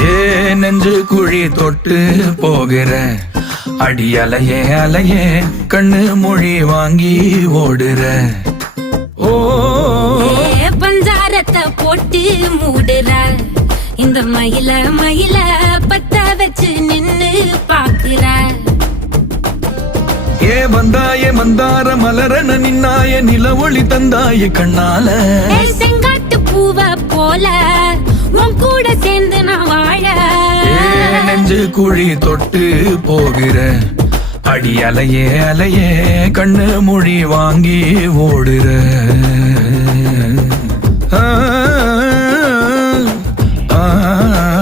ஏ நெஞ்சு குழி தொட்டு போகிற அடி அலையே அலையே கண்ணு மொழி வாங்கி ஓடுற. ஓ பஞ்சாரத்தை போட்டு மூடுற இந்த மயில மயில பத்த வச்சு நின்னு பாக்குற. ஏ வந்தாய மந்தார மலரன நின்னாய நில ஒளி தந்தாய கண்ணால. செங்காட்டு பூவ போல உன் கூட சேர்ந்து நான் வாழ. நெஞ்சு குழி தொட்டு போகிற அடி அலையே அலையே கண்ணு மொழி வாங்கி ஓடுற. ஆ ஆ